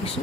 কৃষ্ণ।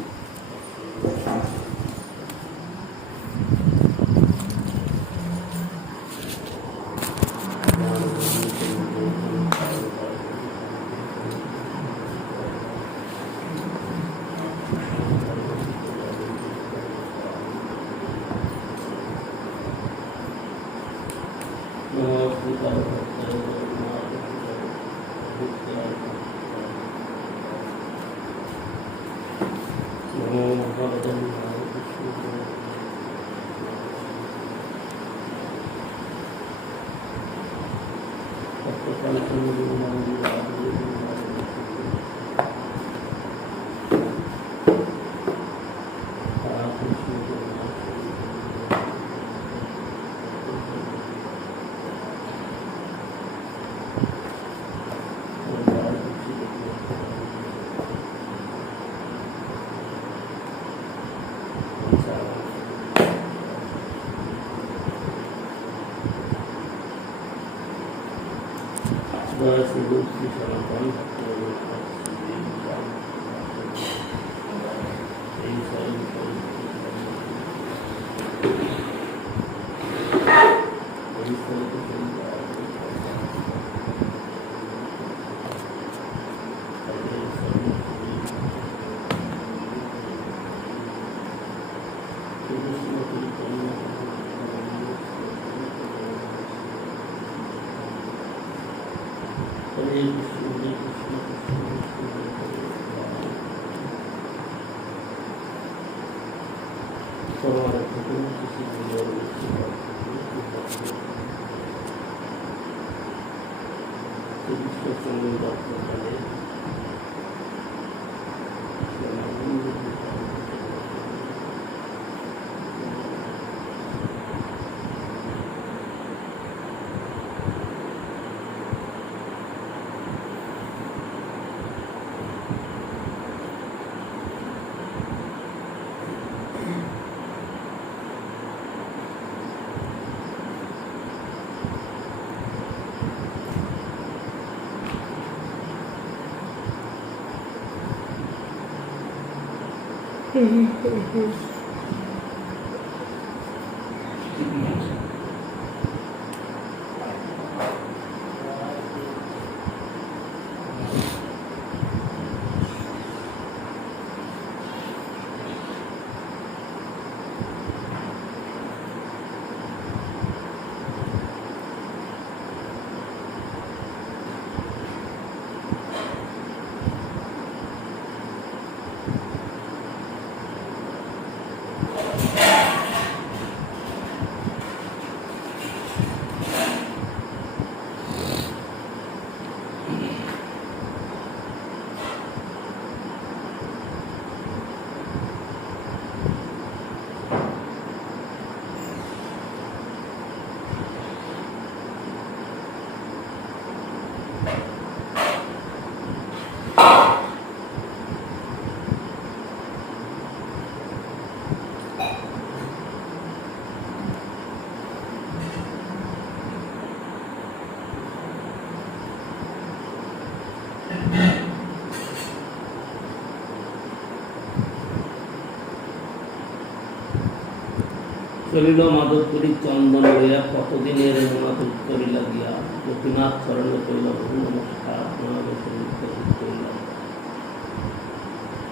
চলিল মাধবপুরী চন্দন লইয়া কতদিনের মনাথ উত্তরি লাগিয়া গোপীনাথ চরণে করিল বহু নমস্কার করিল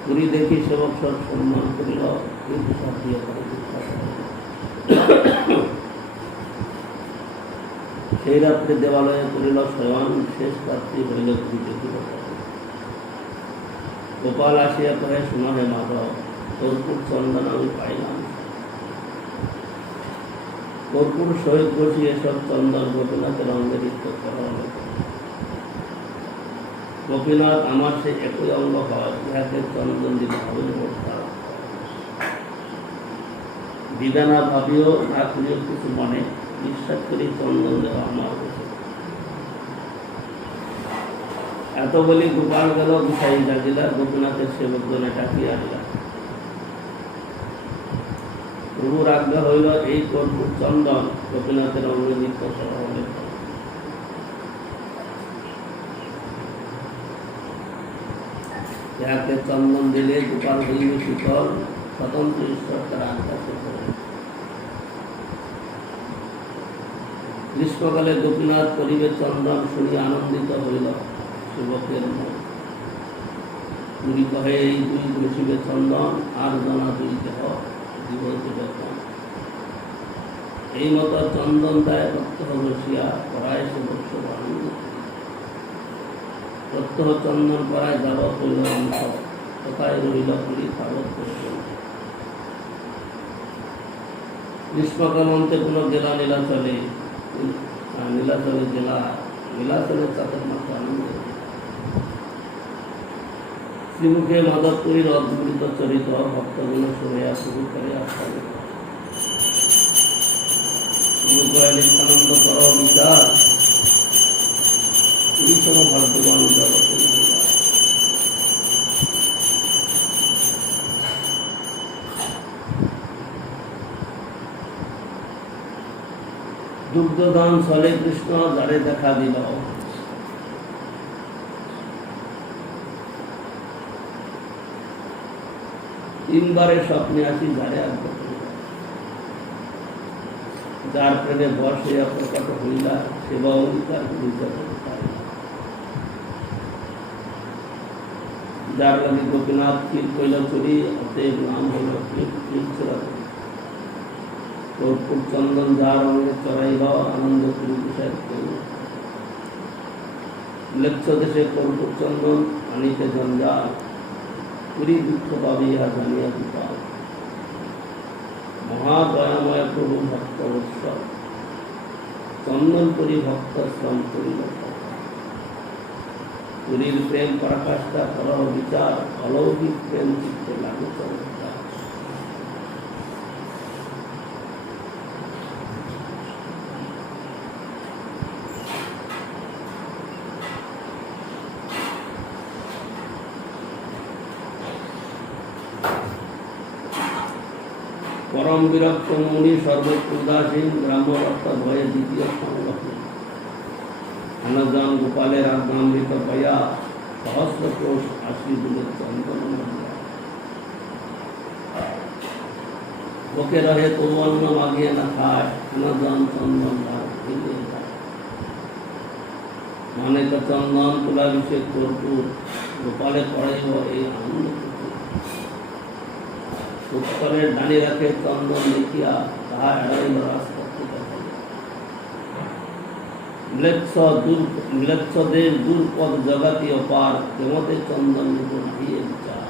পুরী দেখি সেবক সব সম্মান করিল কিন্তু সাথিয়া সেই রাত্রে দেবালয়ে করিল শয়ন শেষ রাত্রি হইল পুরী দেখিল গোপাল আসিয়া কহে শোনা হে মাধব কর্পূর চন্দন আমি পাইলাম কর্পূর সহিত বসিয়ে সব চন্দন গোপীনাথের অঙ্গে নৃত্য করা হল। গোপীনাথ আমার সে একই অঙ্গ হয় ইহাকে চন্দন দিতে হবে বিধানা ভাবিও না করিও কিছু মনে বিশ্বাস করি চন্দন দেওয়া আমার এত বলি গোপাল গেল গুসাই ডাকিলা গোপীনাথের সেবক দলে ডাকিয়া আনিলা প্রভুর আজ্ঞা হইল এই কর্পূর চন্দন গোপীনাথের অঙ্গে নৃত্য করা হবে। ইহাকে চন্দন দিলে গোপাল হইবে শীতল, স্বতন্ত্র ঈশ্বর তারা আকাশে করে। গ্রীষ্মকালে গোপীনাথ করিবে চন্দন, শুনি আনন্দিত হইল সেবকের মন। পুরী কহে এই দুই ঘষিবে চন্দন, আর জানা দুই দেহ জীবকে যখন। এই মতো চন্দন দেয় প্রত্যহ ঘষিয়া, করায় সেবক সব আনন্দ। প্রত্যহ চন্দন করায় যাবৎ হইল অংশ, কোথায় রইল পুরী তাবৎ পর্যন্ত। গ্রীষ্মকাল অন্তে পুনঃ গেলা নীলাচলে, নীলাচলে গেলা, নীলাচলে চাঁদের মাথা আনন্দ। শ্রীমুখে মাধবপুরীর অদ্ভুত চরিত, ভক্তগুলো শুনিয়া শুরু করে আসলে। নিত্যানন্দ কর বিচার, এই সব ভাগ্যবান জগতে মহিলা। দুগ্ধদান ছলে কৃষ্ণ দ্বারে দেখা দিল। তিনবারে স্বপ্নে আসি যারে আগ্রহ, যার প্রেমে বর্ষে প্রকট হইলা, সেবা অঙ্গীকার করিতে পারে। যার লাগে গোপীনাথ ক্ষীর কইল চুরি, অতএব নাম হইল কর্পূর চন্দন যার অঙ্গে চড়াইল, আনন্দ করি বিষয় করিল। ম্লেচ্ছ দেশে কর্পূর চন্দন আনিতে জঞ্জাল, পুরী দুঃখ পাবিয়া জানিয়া বিপাল। মহাদয়াময় প্রভু ভক্ত উৎসব, চন্দন করি ভক্ত শ্রম করিল। পুরীর প্রেম পরাকাষ্ঠা কলহ বিচার, অলৌকিক প্রেম চিত্তে লাগু চমৎকার। পরম বিরক্ত মুনি সর্বত্র উদাসীন, ব্রাহ্মভক্ত ভয়ে দ্বিতীয় সংলগ্ন। অনজন গোপালের আজ্ঞামৃত পাইয়া, সহস্র কোষ আশি দূরের চন্দন মাগিয়া। ওকে রহে তবু অন্ন মাগিয়ে না খায়, অনজন চন্দন তার ভেঙে যায়। মানে তো চন্দন তুলাভিষেক কর্পূর, গোপালে পড়াইব এই আনন্দ। উত্তরের ডানি রাখে চন্দন দেখিয়া, তাহা এড়াইল রাস্তা। ম্লেচ্ছদের দুর্পদ জগতীয় পার, কেমতে চন্দন নাহিয়ে বিচার।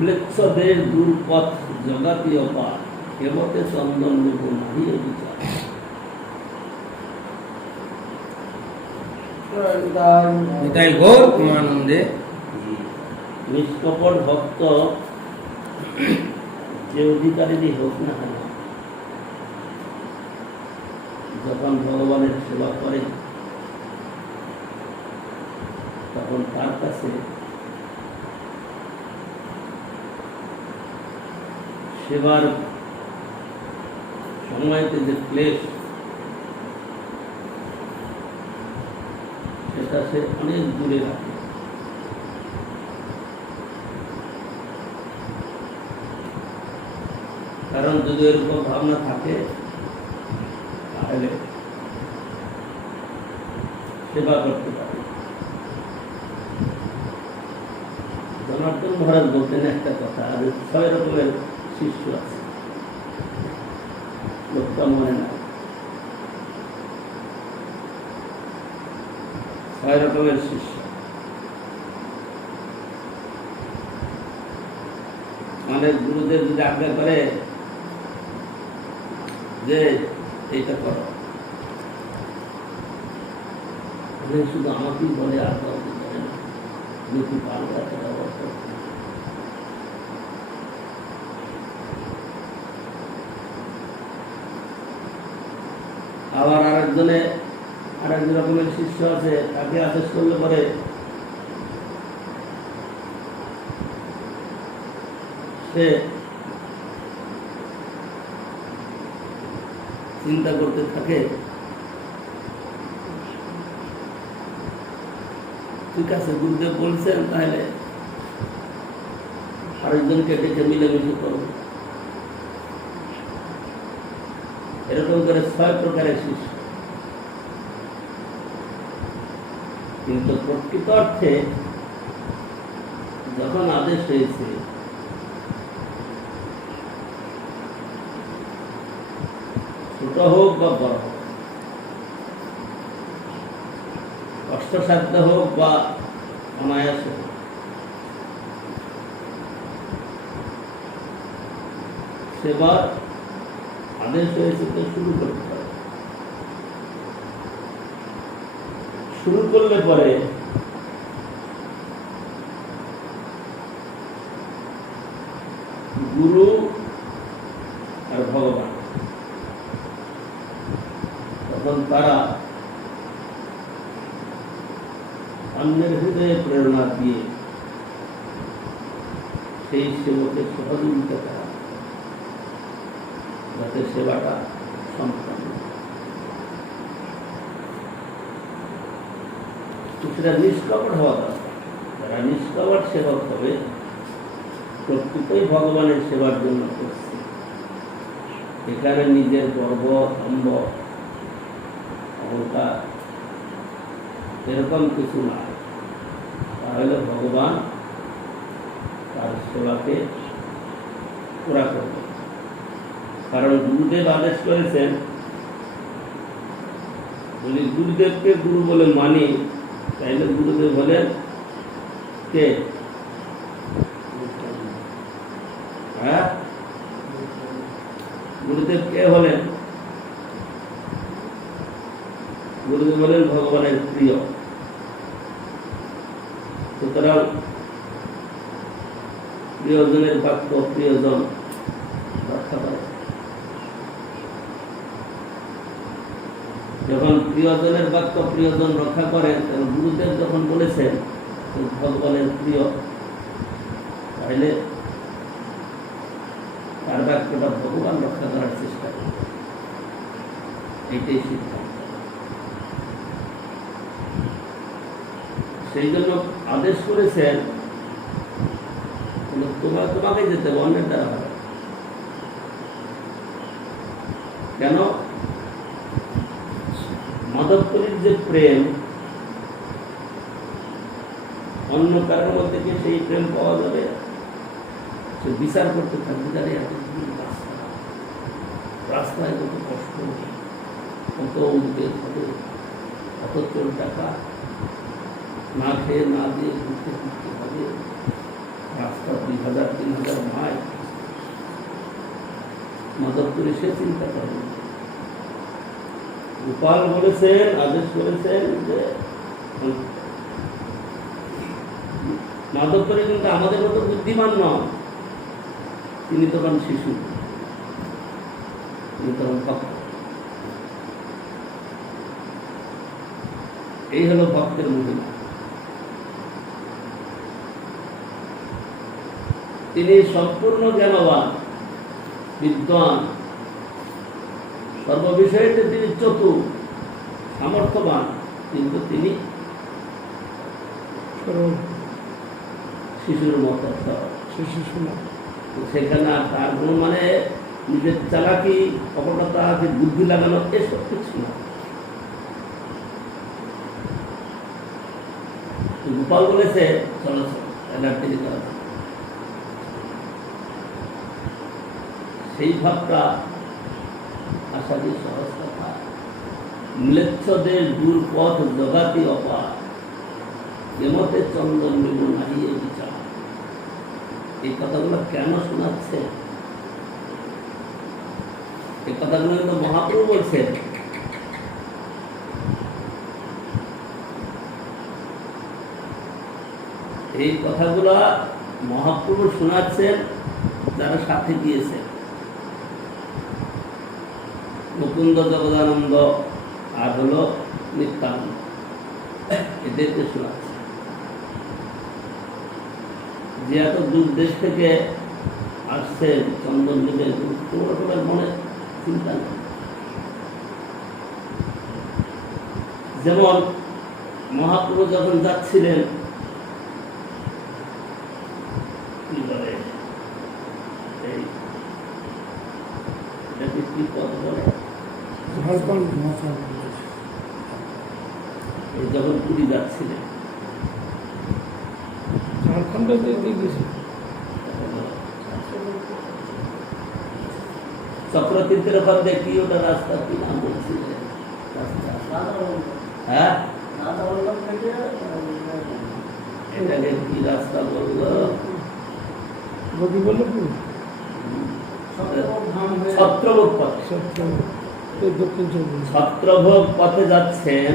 ম্লেচ্ছদের দুর্পথ জগতীয় পার, কেবতে চন্দন নাহিয়ে বিচার। নিতাই গৌর প্রেমানন্দে। নিষ্কপট ভক্ত যে অধিকারী হোক না কেন, যখন ভগবানের সেবা করে, তখন তার কাছে সেবার সময়তে যে ক্লেশ, সেটা সে অনেক দূরে রাখে। কারণ যদি এরকম ভাবনা থাকে, তাহলে সেবা করতে পারে। জনার্দন মহারাজ বলতেন একটা কথা, আর 6 রকমের শিষ্য আছে, লোকটা মনে না। 6 রকমের শিষ্য। মানে গুরুদেব যদি আজ্ঞা করে যে এইটা করো, শুধু আমাকেই বলে, আর কাউকে বলে না, যদি পারবো সেটা বলতে। আবার আরেকজনে এক রকমের শিষ্য আছে, তাকে আদেশ করলে পরে সে চিন্তা করতে থাকে, ঠিক আছে গুরুদেব বলছেন তাহলে আরেকজনকে ডেকে মিলেমিশে করবো। এরকম করে 6 প্রকারের শিষ্য। কিন্তু প্রকৃত অর্থে যখন আদেশ হয়েছে ছোট হোক বা বড় হোক, কষ্টসাধ্য হোক বা অনায়াস হোক, সেবার আদেশ হয়েছে তো শুরু করতে হবে। শুরু করলে পরে গুরু আর ভগবান তখন তারা অন্যের হৃদয়ে প্রেরণা দিয়ে সেই সেবকের সহযোগিতা করা, যাতে সেবাটা সম্পন্ন। সেটা নিষ্কপট হওয়া দরকার। যারা নিষ্কপট সেবক হবে, প্রকৃতই ভগবানের সেবার জন্য করছে, এখানে নিজের গর্ব, দম্ভ, অহংকার এরকম কিছু না, তাহলে ভগবান তার সেবাকে পুরা করবে। কারণ গুরুদেব আদেশ করেছেন, যদি গুরুদেবকে গুরু বলে মানি, তাইলে গুরুদেব হলেন কে? হ্যাঁ, গুরুদেব কে হলেন? গুরুদেব হলেন ভগবানের প্রিয়। সুতরাং প্রিয়জনের বাক্য প্রিয়জন রক্ষা করে। যখন প্রিয়জনের বাক্য প্রিয়জন রক্ষা করেন, তখন গুরুদেব যখন বলেছেন ভগবানের প্রিয়, তাহলে তার বাক্যটা ভগবান রক্ষা করার চেষ্টা করে। এইটাই সিদ্ধান্ত। সেই জন্য আদেশ করেছেন তোমাকে যেতে হবে, অন্যের দ্বারা হবে। কেন? মাধবপুরীর যে প্রেম, অন্য কারোর মধ্যে কি সেই প্রেম পাওয়া যাবে? সে বিচার করতে থাকবে, জানে রাস্তায় কত কষ্ট, কত উদ্বেগ হবে, কত চোর টাকা না খেয়ে না দিয়ে ঘুরতে ফিরতে হবে, রাস্তা 2000-3000 মাইল। মাধবপুরে সে চিন্তা করেন। গোপাল বলেছেন, আদেশ করেছেন যে মাধবপুরে কিন্তু আমাদের মতো বুদ্ধিমান নয়, তিনি তখন শিশু, তিনি তখন ভক্ত। এই হলো ভক্তের মহিমা। তিনি সম্পূর্ণ জ্ঞানবান, বিদ্বান, সর্ববিষয়তে তিনি চতুর, সামর্থ্যবান, কিন্তু তিনি শিশুর মতো। সেখানে তার গুণ মানে নিজের চালাকি, কপটতা, বুদ্ধি লাগানো, এসব কিছু না। গোপাল বলেছে চলো এনার্জি করা, সেই ভাবটা আশাদি সহজ কথা। ম্লেচ্ছদের দূর পথ জগাতি অপার, যেমতে চন্দন মিল নাহিয়ে বিচার। এই কথাগুলো কেন শোনাচ্ছে? এই কথাগুলো কিন্তু মহাপ্রভু বলছেন। এই কথাগুলো মহাপ্রভু শোনাচ্ছেন যারা সাথে গিয়েছেন, মুকুন্দ জগদানন্দ আর হলো নিত্যানন্দ এদেরকে শোনাচ্ছে যে এত দূর দেশ থেকে আসছে চন্দন নিবে, তোমার মনে চিন্তা নেই। যেমন মহাপ্রভু যখন যাচ্ছিলেন কি বলে এই এটাকে কি পথ বলে, এই যখন পুরী যাচ্ছিলেন চক্রতীর্থের ওখান দিয়ে কি ওটা রাস্তা কি নাম বলছিলেন হ্যাঁ এটাকে কি রাস্তা বললো ছত্রভোগ পথে, ছত্রভোগ পথে যাচ্ছেন।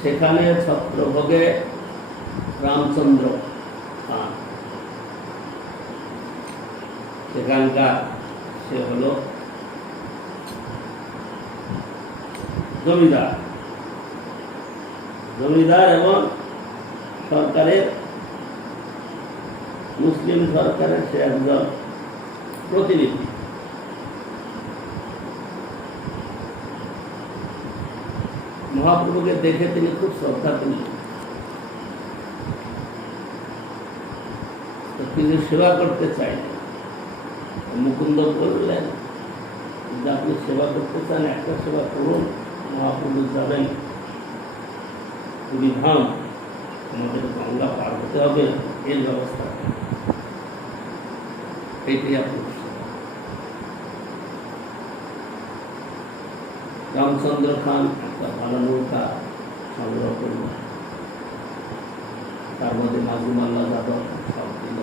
সেখানে ছত্রভোগে রামচন্দ্র খান সেখানকার সে হলো জমিদার, জমিদার এবং সরকারের মুসলিম সরকারের সে একজন প্রতিনিধি। মহাপ্রভুকে দেখে তিনি খুব শ্রদ্ধা করলেন, তিনি সেবা করতে চাইলেন। মুকুন্দ বললেন যে আপনি সেবা করতে চান, একটা সেবা করুন। মহাপ্রভু যাবেন পুরী ধাম, আমাদের গঙ্গা পার হতে হবে, এর ব্যবস্থা এইটাই আপনি। রামচন্দ্র খান একটা ভালো নৌকা সংগ্রহ করল, তার মধ্যে মাঝি মাল্লা যাদব সব দিল,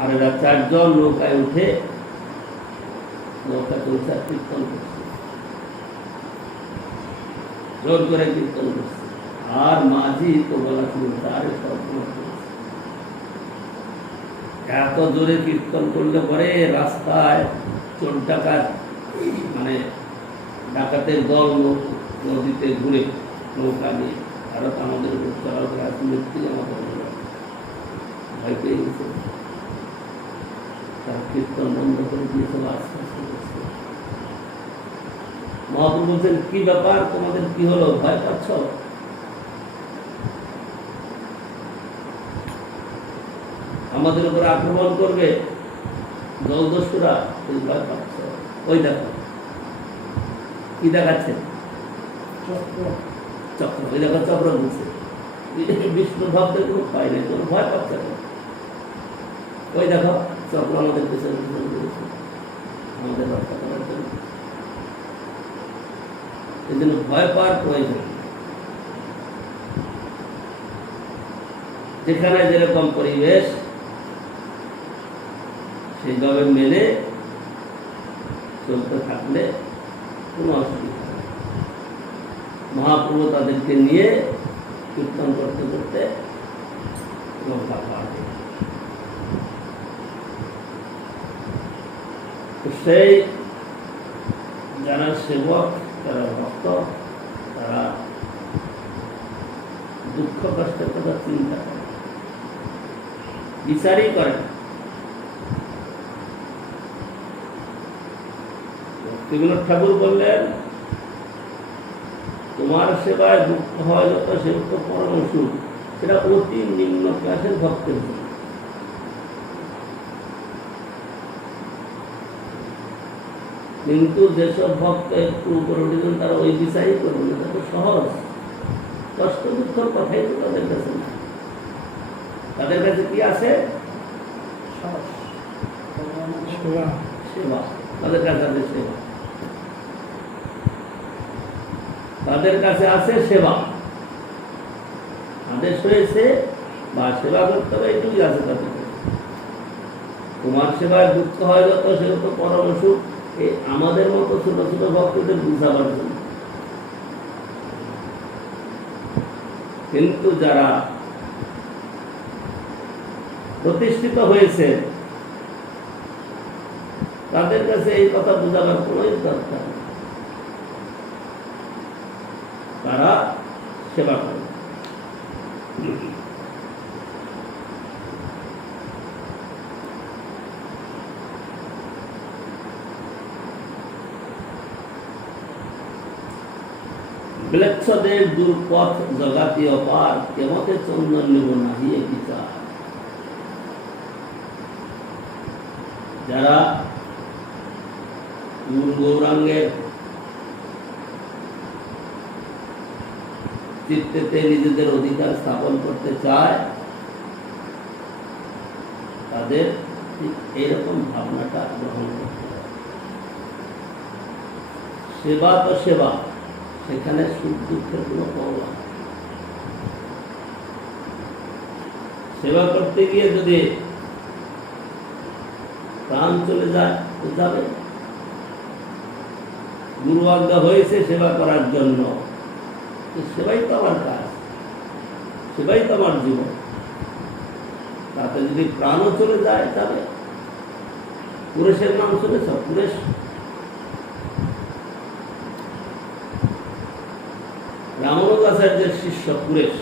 আর এরা চারজন নৌকায় উঠে নৌকা চলছে কীর্তন করছে, জোর করে কীর্তন করছে। আর মাঝি তো বলা শুনছে আরে সব এত জোরে কীর্তন করলে পরে রাস্তায় চোর ডাকাত মানে ডাকাতের দল নদীতে ঘুরে নৌকা নিয়ে ভারত আমাদের উপর চলাফেরা মৃত্যু আমাদের ভয় পেয়ে গেছে, তার কীর্তন বন্ধ করে দিয়েছিল। আস্তে আস্তে মহাপ্রভু বলছেন কি ব্যাপার, তোমাদের কি হলো, ভয় পাচ্ছ? আমাদের উপর আক্রমণ করবে জলদস্যুরা, তুমি ভয় পাচ্ছ? ওই দেখো কি দেখাচ্ছে, চক্র, ওই দেখো চক্র দিচ্ছে। বিষ্ণু ভক্তের কোনো ভয় নেই, কোনো ভয় পাচ্ছে না। ওই দেখো চক্র আমাদের পেছনে করেছে আমাদের রক্ষা করার জন্য। এই জন্য ভয় পাওয়ার প্রয়োজন। যেখানে যেরকম পরিবেশ সেইভাবে মেনে চলতে থাকলে কোনো অসুবিধা নেই। মহাপ্রভু তাদেরকে নিয়ে কীর্তন করতে করতে নৌকা পার হয়ে সেই যারা সেবক, যারা ভক্ত, তারা দুঃখ কষ্টের কথা চিন্তা করে, বিচারই করে। রবীন্দ্রনাথ ঠাকুর বললেন তোমার সেবায় দুঃখ হয় যত, সে তো পরম সুখ, সেটা অতি নিম্ন ক্লাসের ভক্তের জন্য। কিন্তু যেসব ভক্ত একটু উপরে উঠেছেন তারা ওই বিচারই করবেন না, তাদের সহজ কষ্ট দুঃখের কথাই তো তাদের কাছে না। তাদের কাছে কি আছে? সেবা। তাদের কাছে আছে সেবা, তাদের কাছে আছে সেবা। আদেশ হয়েছে বা সেবা করতে হবে, এটুকুই আছে তাদের কাছে। তোমার সেবায় দুঃখ হয় যত, সে তো পরম সুখ। এই আমাদের মতো ছোট ছোট ভক্তদের বুঝাবার জন্য। কিন্তু যারা প্রতিষ্ঠিত হয়েছে তাদের কাছে এই কথা বোঝাবার কোনো দরকার নেই। তারা সেবা করে। বিলক্ষদের দুর্পথ জগাতি অপার, কেমতে চন্দন নিব নাহিয়ে বিচার। যারা গৌরাঙ্গের চিত্তেতে নিজেদের অধিকার স্থাপন করতে চায়, তাদের এইরকম ভাবনাটা গ্রহণ করতে হবে। সেবা তো সেবা, সেখানে সুখ দুঃখের কোনো প্রবলেম। সেবা করতে গিয়ে যদি প্রাণ চলে যায় তো যাবে। গুরু আজ্ঞা হয়েছে সেবা করার জন্য, সেবাই তো আমার কাজ, সেবাই তো আমার জীবন। তাতে যদি প্রাণও চলে যায় যাবে। পুরেশের নাম শুনেছ? পুরেশ রামানুজাচার্যের শিষ্য পুরেশ।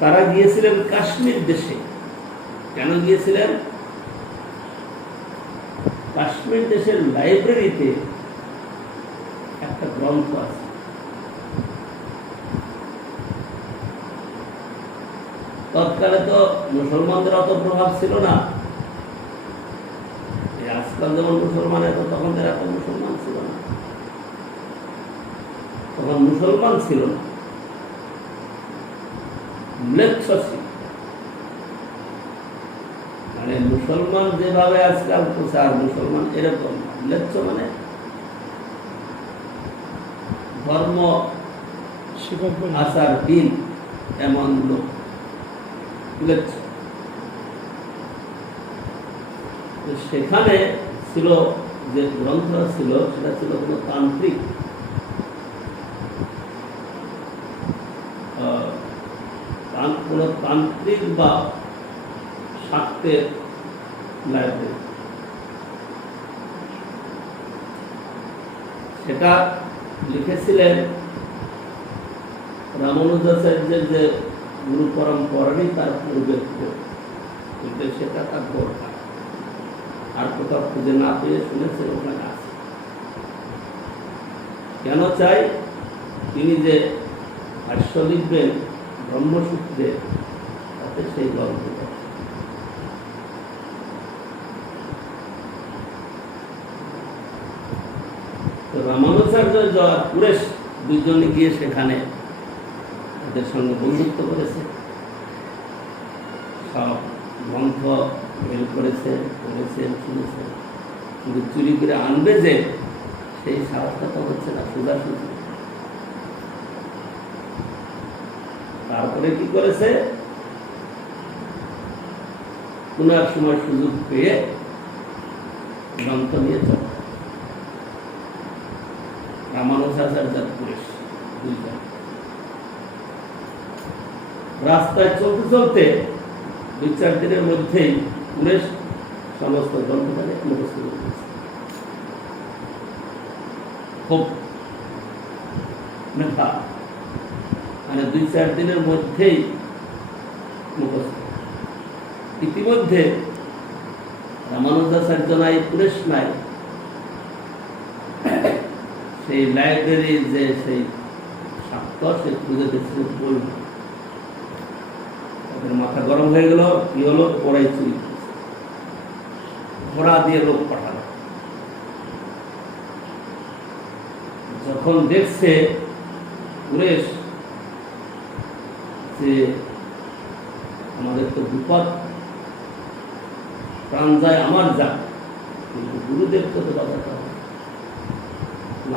তারা গিয়েছিলেন কাশ্মীর দেশে। কেন গিয়েছিলেন? কাশ্মীর দেশের লাইব্রেরিতে একটা গ্রন্থ আছে, তৎকালে তো মুসলমানদের অত প্রভাব ছিল না। আজকাল যেমন মুসলমান এত, তখন এত মুসলমান ছিল না। তখন মুসলমান ছিল না, ম্লেচ্ছ ছিল। মানে মুসলমান যেভাবে আজকাল প্রচার, মুসলমান এরকম না। ম্লেচ্ছ মানে ধর্ম আচারহীন এমন লোক ম্লেচ্ছ। সেখানে ছিল যে গ্রন্থ ছিল, সেটা ছিল কোনো তান্ত্রিক কোন তান্ত্রিক বা শাক্তের লাইব্রেরি। সেটা লিখেছিলেন রামানুজাচার্যের যে গুরু পরম্পরারই তার পূর্বের কিন্তু সেটা তার দরকার। আর কোথাও খুঁজে না পেয়ে শুনেছে ওখানে আছে। কেন চাই? তিনি যে ভাষ্য লিখবেন ব্রহ্মসূত্রে, তাতে সেই গ্রন্থ। রামানুজাচার্য পুরেশ দুজনে গিয়ে সেখানে ওদের সঙ্গে বন্ধুত্ব করেছে, সব গ্রন্থ বের করেছে, পড়েছেন, শুনেছেন। কিন্তু চুরি করে আনবে যে, সেই সাহসটা তো হচ্ছে না, সোজাসুজি। তারপরে কি করেছে? কোন এক সময় সুযোগ পেয়ে গ্রন্থ নিয়ে চলে রামানুজাচার্য পুরেশ দুইজন। রাস্তায় চলতে চলতে 2-4 দিনের মধ্যেই পুরেশ সমস্ত গ্রন্থটাকে মুখস্থ করে দিয়েছে। খুব মেধা, মানে 2-4 দিনের মধ্যেই মুখস্থ। ইতিমধ্যে রামানুজাচার্য নাই, পুরেশ নাই, সেই লাইব্রেরির যে সেই ছাত্র, সে খুঁজে দেখছিল বই। তাদের মাথা গরম হয়ে গেল। কি হলো? পড়াই চুরি, ঘোড়া দিয়ে লোক পাঠালো। যখন দেখছে পুরেশ যে আমাদের তো বিপদ, প্রাণ যায় আমার যাক, কিন্তু গুরুদেবকে তো বাঁচাতে হবে।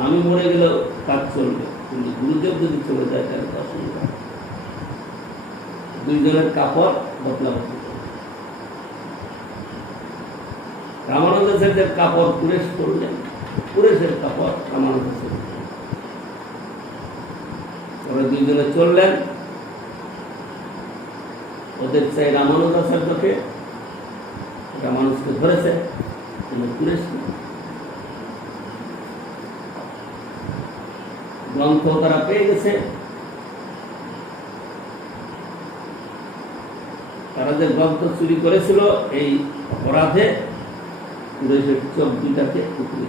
আমি মরে গেলেও কাজ চলবে, কিন্তু গুরুদেব যদি চলে যায় তাহলে তো অসুবিধা। দুইজনের কাপড় বদলাবদলি। রামানুজাচার্যের কাপড় পুরেশ করলেন, পুরেশের কাপড় রামানুজাচার্য। ওরা দুইজনে চললেন। ওদের চাই রামানুজাচার্যকে, রামানুজকে ধরেছে, কিন্তু পুরেশ গ্রন্থ তারা পেয়ে গেছে। তারা যে গ্রন্থ চুরি করেছিল এই অপরাধে কুরাইশের চোখ দুইটাকে উপরে,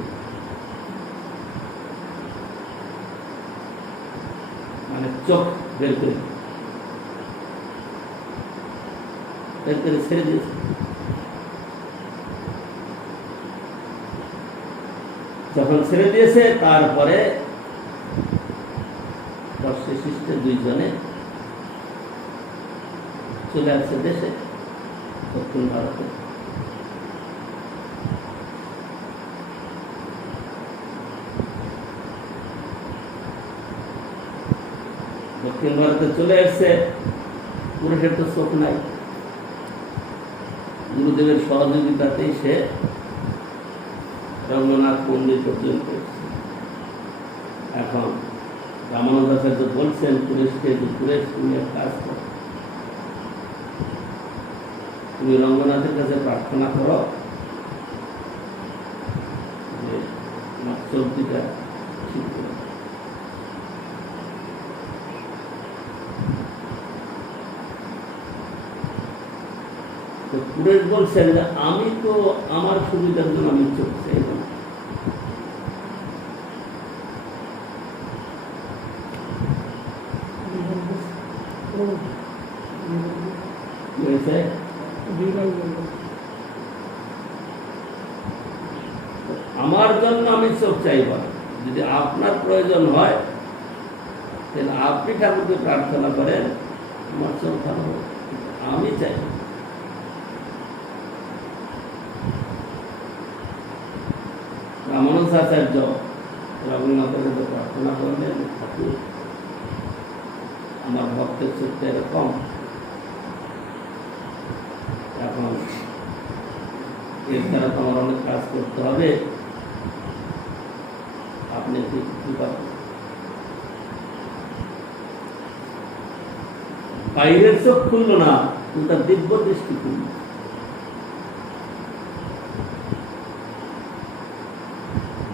মানে চোখ বের করে ছেড়ে দিয়েছে। যখন ছেড়ে দিয়েছে তারপরে দর্শে শিষ্টে দুইজনে চলে আসছে দেশে, দক্ষিণ ভারতে। দক্ষিণ ভারতে চলে আসছে। পুরুষের তো চোখ নাই, গুরুদেবের সহযোগিতাতেই সে রঙ্গনাথ মন্দির পর্যন্ত এসেছে। এখন রামানুজাচার্য বলছেন পুরেশকে, যে পুরেশ তুমি এক কাজ করো, তুমি রঙ্গনাথের কাছে প্রার্থনা করো যে আমার চোখটা ঠিক করে। তো পুরেশ বলছেন যে আমি তো আমার সুবিধার জন্য আমি চোখ চাইব না, আমার জন্য আমি চোখ চাইব না। যদি আপনার প্রয়োজন হয় তাহলে আপনি ঠাকুরকে প্রার্থনা করেন আমার চোখ ভালো হবে, আমি চাই। রামানুজাচার্য রবীন্দ্রনাথের কাছে প্রার্থনা করলেন, ঠাকুর আমার ভক্তের চোখটা এরকম, এখন এর দ্বারা তো আমার অনেক কাজ করতে হবে, আপনি কি পাবেন? বাইরের চোখ খুললো না, কিন্তু তার দিব্য দৃষ্টি খুলল।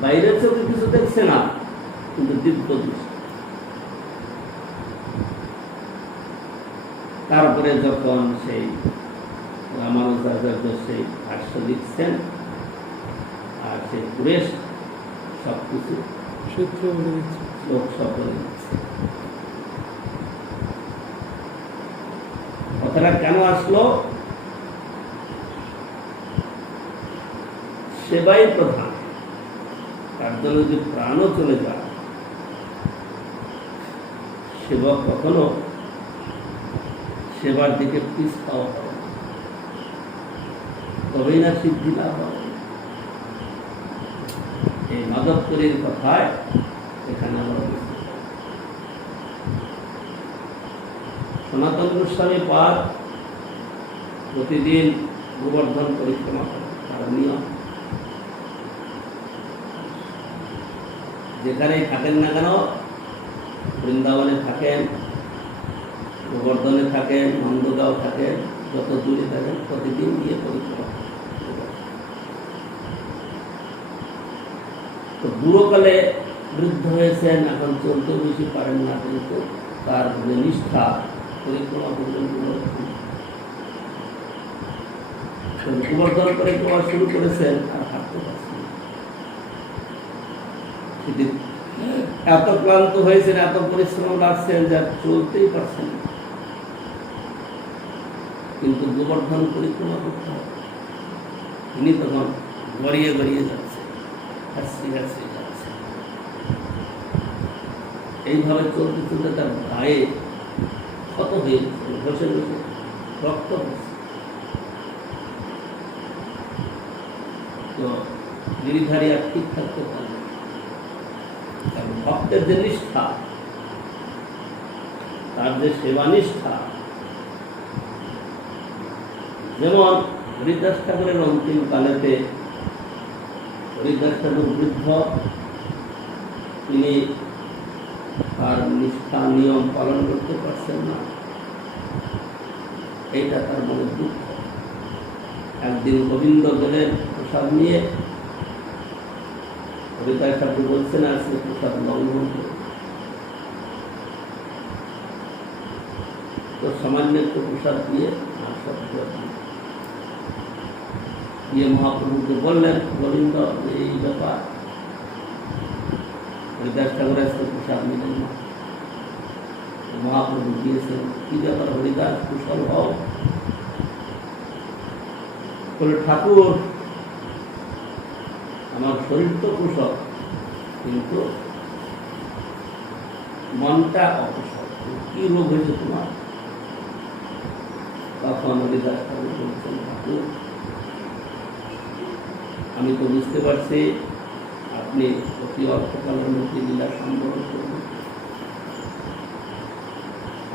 বাইরের চোখে কিছু দেখছে না, কিন্তু দিব্য দৃষ্টি। তারপরে যখন সেই রামানুজাচার্য সেই ভাষ্য লিখছেন, আর সেই পুরেশ সবকিছু সূত্র বলে দিচ্ছে, লোক সব বলে দিচ্ছে। কথাটা কেন আসলো? সেবাই প্রধান, তার জন্য যদি প্রাণও চলে যায়, সেবক কখনো সেবার দিকে পিছপাও হবে, তবেই না সিদ্ধি লাভ হবে। এই মাধবপুরীর কথায় এখানে আমরা সনাতন গোস্বামী পাদ প্রতিদিন গোবর্ধন পরিক্রমা করে, তার নিয়ম। যেখানেই থাকেন না কেন, বৃন্দাবনে থাকেন, গোবর্ধনে থাকেন, নন্দগাঁও থাকেন, যত দূরে থাকেন, প্রতিদিন গিয়ে পরিক্রমা। তো বুড়োকালে বৃদ্ধ হয়েছেন, এখন চলতে বেশি পারেন না, কিন্তু তার যে নিষ্ঠা পরিক্রমা পর্যন্ত গোবর্ধন পরিক্রমা শুরু করেছেন, আর হাঁটতে পারছেন না। এত ক্লান্ত হয়েছেন, এত পরিশ্রম লাগছেন, যা চলতেই পারছেন না, কিন্তু গোবর্ধন পরিক্রমা করতে হবে। তিনি তখন গড়িয়ে গড়িয়ে যাচ্ছে, হাসি হাসি যাচ্ছে। এইভাবে চলতে চলতে তার গায়ে ক্ষত হয়ে বসে বসে রক্ত হচ্ছে। তো গিরিধারী আর ঠিক থাকতে পারবে, কারণ ভক্তের যে নিষ্ঠা, তার যে সেবা নিষ্ঠাা, যেমন হরিদাস ঠাকুরের অন্তিম কালেতে হরিদাস ঠাকুর বৃদ্ধ, তিনি তার নিষ্ঠা নিয়ম পালন করতে পারছেন না, এইটা তার মনে দুঃখ। একদিন গোবিন্দ গেলেন প্রসাদ নিয়ে, হরিদাস ঠাকুর বলছেন আর সে প্রসাদ লঙ্ঘন করে তো সামান্য একটু প্রসাদ দিয়ে আর সব দিয়ে মহাপ্রভুকে বললেন, গোবিন্দ এই ব্যাপার, হরিদাস ঠাকুর আজকে প্রসাদ নিলেন না। মহাপ্রভু দিয়েছেন, কি ব্যাপার হরিদাস, কুশল হও? বলে, ঠাকুর আমার শরীর তো কুশল, কিন্তু মনটা অকুশল। কি রোগ হয়েছে তোমার? তখন হরিদাস ঠাকুর বলছেন, ঠাকুর আমি তো বুঝতে পারছি আপনি অতি অল্পকালের মধ্যে লীলা সম্বরণ করবেন,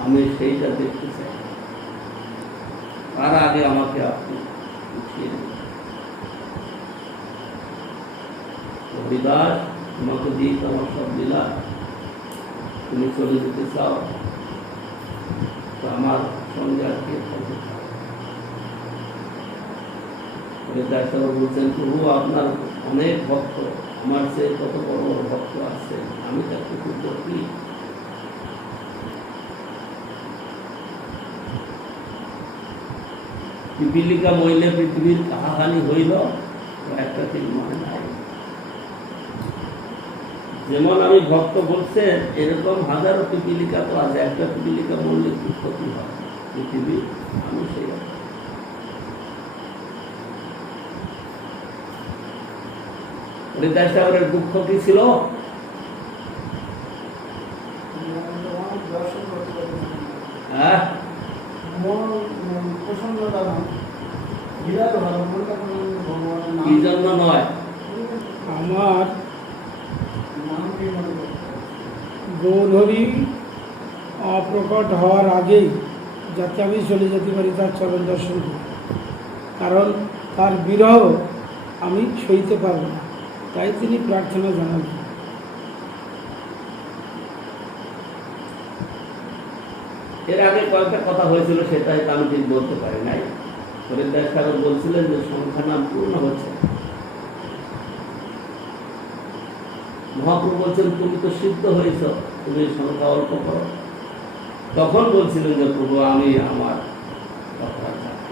আমি সেইটা দেখতে চাই, তার আগে আমাকে আপনি উঠিয়ে দেবেন। হরিদাস, তোমাকে দিয়ে আমার সব লীলা, তুমি চলে যেতে চাও, তো আমার সঙ্গে আর কে থাকবে? হরিদাস বলছেন, প্রভু আপনার অনেক ভক্ত, আমার চেয়ে কত বড় বড় ভক্ত আছে, আমি তাকে ক্ষুদ্র কি? পিপিলিকা মইলে পৃথিবীর কাহাহানি হইল, একটা ঠিক মনে নাই। যেমন আমি ভক্ত বলছেন, এরকম হাজারো পিপিলিকা তো আছে, একটা পিপিলিকা মরলে কি ক্ষতি হয় পৃথিবী? আমি সেই হরিদাস ঠাকুরের দুঃখ কি ছিল? হ্যাঁ, কি জন্য নয়? আমার গৌরহরি অপ্রকট হওয়ার আগেই যাতে আমি চলে যেতে পারি তার চরণ দর্শন করি, কারণ তার বিরহ আমি সইতে পারব না, তাই তিনি প্রার্থনা জানালেন। এর আগে কয়েকটা কথা হয়েছিল, সেটাই আমি ঠিক বলতে পারি নাই। হরিদাস ঠাকুর বলছিলেন যে সংখ্যা নাম পূর্ণ হচ্ছে। মহাপ্রভু বলছেন, তুমি তো সিদ্ধ হয়েছ, তুমি সংখ্যা অল্প করো। তখন বলছিলেন যে প্রভু আমি আমার কথা জানি।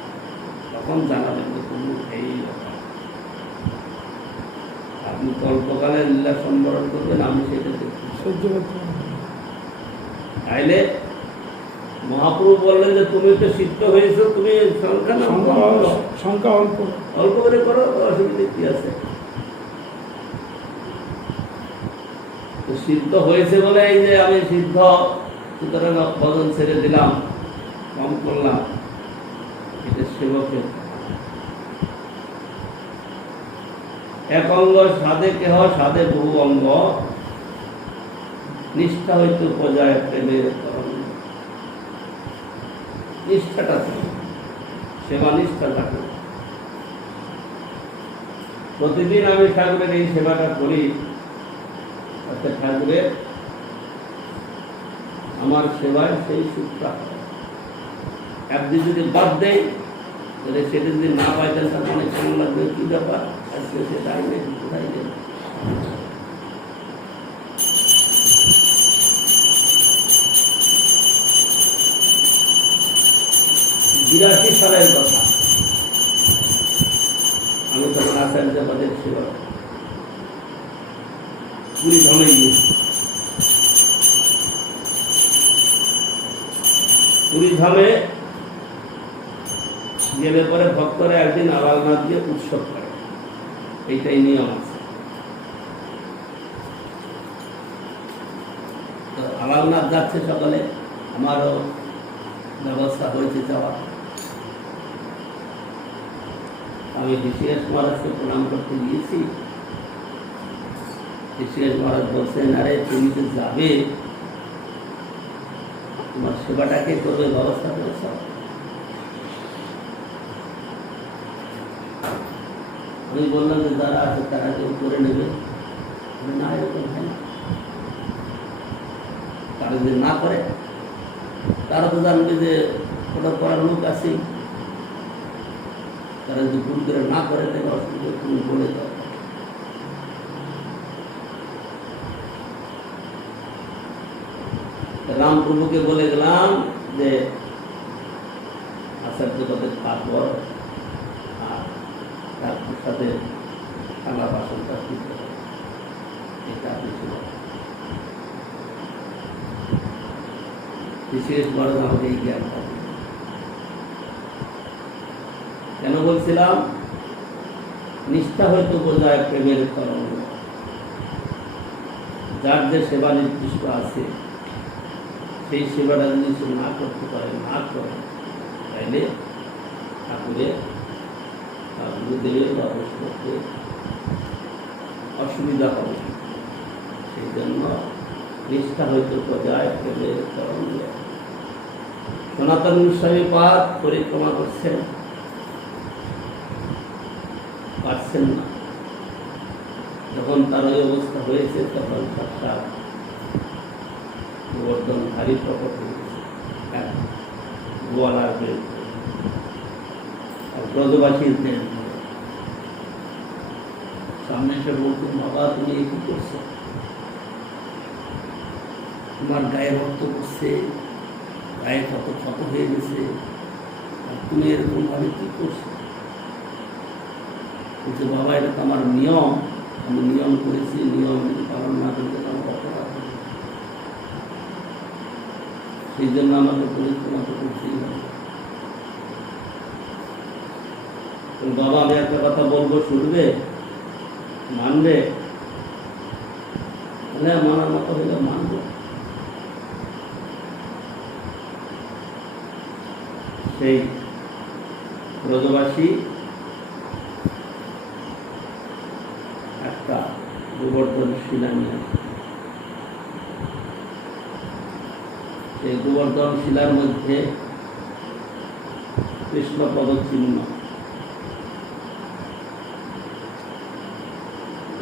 তখন জানাবেন যে প্রভু এই ব্যাপার, আপনি তো অল্পকালে লীলা সম্বরণ করবেন, আমি সেটা দেখি সহ্য করতে পারব না। তাইলে মহাপ্রভু বললেন যে তুমি তো সিদ্ধ হয়েছ, তুমি সংখ্যা অল্প অল্প করে করো, অসুবিধা কি আছে? তো সিদ্ধ হয়েছে বলে এই যে আমি সিদ্ধ, সুতরাং ভজন ছেড়ে দিলাম, কম করলাম, এটা সেবকের এক অঙ্গ সাধে কেহ সাধে বহু অঙ্গ, নিষ্ঠা হইতে উপজায় প্রেমের তরঙ্গ। নিষ্ঠাটা সেবা নিষ্ঠা থাকে। প্রতিদিন আমি ঠাকুরের এই সেবাটা করি, তাতে ঠাকুরের আমার সেবায় সেই সুখটা হয়। একদিন যদি বাদ দেয়, তাহলে সেটা যদি না পাইতেন তার অনেক কেমন লাগবে, কি ব্যাপার আজকে সেটাই নেই, কোথায় নেই। 82 সালের কথা, আমি তখন আচার্যবাদের সেবা পুরী ধামে গিয়েছি। পুরী ধামে গেলে পরে ভক্তরা একদিন আলালনাথ দিয়ে উৎসব করে, এইটাই নিয়ম আছে। তো আলালনাথ যাচ্ছে সকালে, আমারও ব্যবস্থা হয়েছে যাওয়া। আমি ঋষিকেশ মহারাজকে প্রণাম করতে গিয়েছি। ঋষিকেশ মহারাজ বলছেন, আরে তুমি তো যাবে, তোমার সেবাটাকে করবে, ব্যবস্থা করেছ? আমি বললাম যে যারা আছে তারা কেউ করে নেবে না, এরকম হয় না। তারা যদি না করে, তারা তো জানবে যে ওটা করার লোক আছে। তারা যদি ভুল করে না করে, তাহলে অসুবিধা তুমি বলে দাও। রামপ্রভুকে বলে গেলাম যে আচার্য পদের তারপর আর তার সাথে থালা বাসনটা কিনতে হবে, এটা আপনি ছিল বিশেষ বড় আমাকে এই জ্ঞান হবে। কেন বলছিলাম? নিষ্ঠা হয়তো বোঝায় প্রেমের তরঙ্গ। যার যে সেবা নির্দিষ্ট আছে সেই সেবাটা যদি সে না করতে পারে, না করে, তাইলে ঠাকুরের গুরুদেবের বা বৈষ্ণবকে অসুবিধা হবে। সেই জন্য নিষ্ঠা হয়তো বোঝায় প্রেমের তরঙ্গ। সনাতন গোস্বামী পাদ পরিক্রমা করছেন, পারছেন না। যখন তার ওই অবস্থা হয়েছে তখন সাক্ষাৎ গোবর্ধন ভারী প্রকট হয়েছে গোয়ালার বিরুদ্ধে, আর ব্রজবাসীর সামনে এসে বলতেন, বাবা তুমি কি করছো? তোমার গায়ে রক্ত করছে, গায়ে কত ক্ষত হয়ে গেছে, আর তুমি এরকম ভাবে কি করছো? বলছে, বাবা এটা তো আমার নিয়ম, আমি নিয়ম করেছি, নিয়ম যদি পালন না করতে আমার অপরাধ হবে, সেই জন্য আমাকে পরিক্রমা তো করতেই হবে। বাবা আমি একটা কথা বলবো, শুনবে, মানবে? মানার মতো হলে মানবো। সেই ব্রজবাসী একটা গোবর্ধন শিলা নিয়ে আসে। সেই গোবর্ধন শিলার মধ্যে কৃষ্ণ পদচিহ্ন,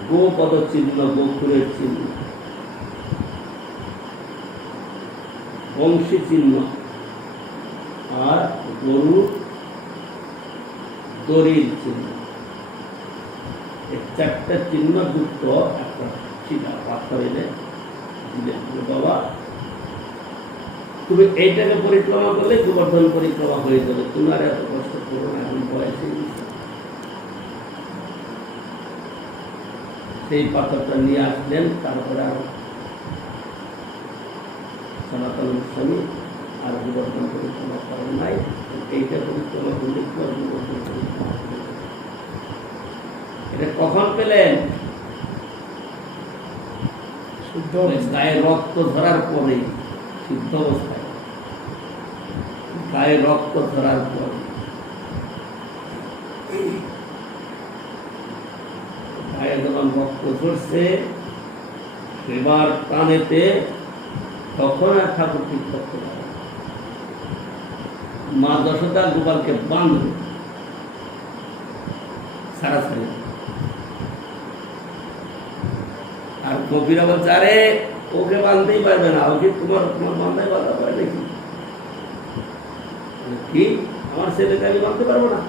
গো পদচিহ্ন, গোকুলের চিহ্ন, বংশী চিহ্ন, আর গরু দড়ির চিহ্ন, এই চারটা চিহ্ন যুক্ত একটা শিলা পাথর এনে দিলেন। বাবা তুমি এইটাকে পরিক্রমা করলে গোবর্ধন পরিক্রমা হয়ে যাবে, তুমি আর এত কষ্ট করো না, এখন বয়সে সেই পাথরটা নিয়ে আসলেন। তারপরে আর সনাতন গোস্বামী আর গোবর্ধন পরিক্রমা করেন নাই, এইটা পরিক্রমা করলে গোবর্ধন পরিক্রমা করে। এটা কখন পেলেন? শুদ্ধ গায়ে রক্ত ধরার পরে, শুদ্ধ অবস্থায় গায়ে রক্ত ধরার পরে। গায়ে যখন রক্ত ধরছে সেবার টানেতে, তখন আর ঠাকুর ঠিক করতে পারে। মা যশোদা গোপালকে বাঁধবে ছাড়াছাড়ি, আর গোপীরা বলছে, আরে ওকে বাঁধতেই পারবে না, ওকে তোমার বাঁধাই বাঁধা পারে নাকি? কি আমার ছেলেকে আমি বাঁধতে পারবো না?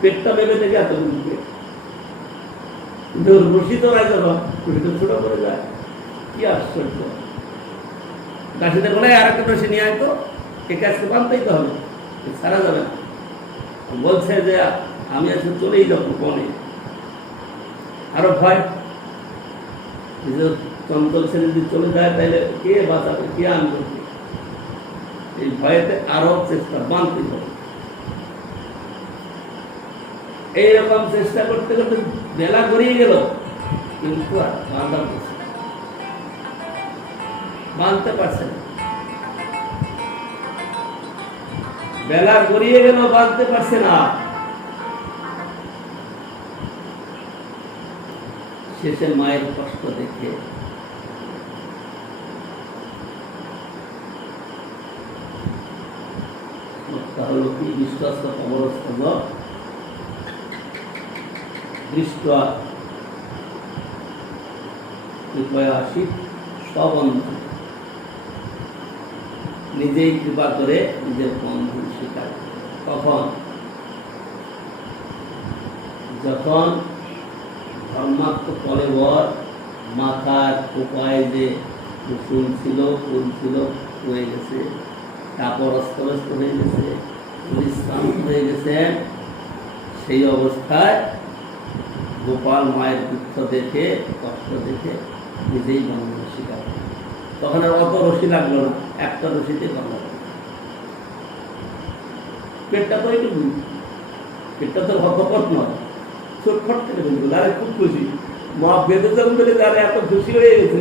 পেটটা ভেবে থেকে এত রশি তো রায় যখন ছোট করে যায়, কি আশ্চর্য। দাসীদের বলে আর একটা রশি নিয়ে আসতো, একে আজকে বাঁধতেই তো হবে, ছাড়া যাবে না। বলছে যে আমি আজকে চলেই যাবো বনে। আরো ভয়, চঞ্চল ছেলে যদি চলে যায় তাহলে কে বাঁচাবে, কে আনবে? এই ভয়েতে আরো চেষ্টা, বাঁধতে হবে। এইরকম চেষ্টা করতে করতে বেলা গড়িয়ে গেল, কিন্তু আর বাঁধতে পারছে না। বেলা গড়িয়ে গেল, বাঁধতে পারছে না। শেষে মায়ের কষ্ট দেখে হলো কি, বিশ্বস্ত অবস্থ দৃষ্ট কৃপয়াসী স্ববন্ধু, নিজেই কৃপা করে নিজের বন্ধু স্বীকার। কখন? যখন ধর্মাত্ম কলেবর মাথার উপায় যে কুসুম ছিল, ফুল ছিল, হয়ে গেছে, তারপর অস্তব্যস্ত হয়ে গেছে, পরিশ্রান্ত হয়ে গেছেন। সেই অবস্থায় গোপাল মায়ের দুঃখ দেখে, কষ্ট দেখে নিজেই বন্ধন স্বীকার করলেন। তখন আর অত রশি লাগলো না, একটা রশিতে বন্ধ। পেটটা তো একটু পেটটা তো হতপট নয়, ছোটফট করে বলছিল, আরে খুব খুশি মা বেঁধে যাবো বলে তারা এত খুশি হয়ে গেছে।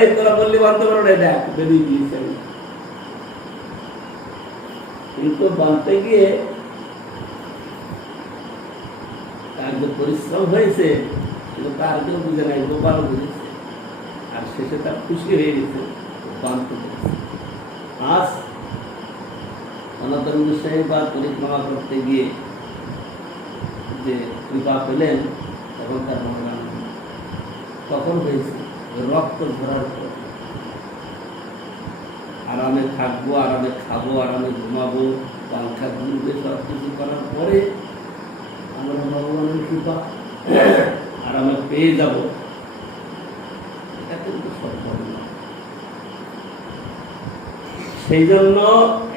এই তোরা বললি বাঁধতে পারো না, দেখ বেরিয়ে দিয়েছে। কিন্তু বাঁধতে গিয়ে তার যে পরিশ্রম হয়েছে কিন্তু তার কেউ বুঝে নাই, গোপাল বুঝেছে। আর শেষে তার খুশি হয়ে গেছে, বাঁধতে পেরেছে। আজ সনাতন গোস্বামী বা পরিক্রমা করতে গিয়ে যে কৃপা পেলেন, তখন তার মনে আনন্দ। তখন হয়েছে রক্ত ধরার পর আরামে থাকবো, আরামে খাবো, আরামে ঘুমাবো, পাংখা ঘুরবে, সব কিছু করার পরে আমরা ভগবানের কৃপা আরামে পেয়ে যাব, এটা কিন্তু সম্ভব না। সেই জন্য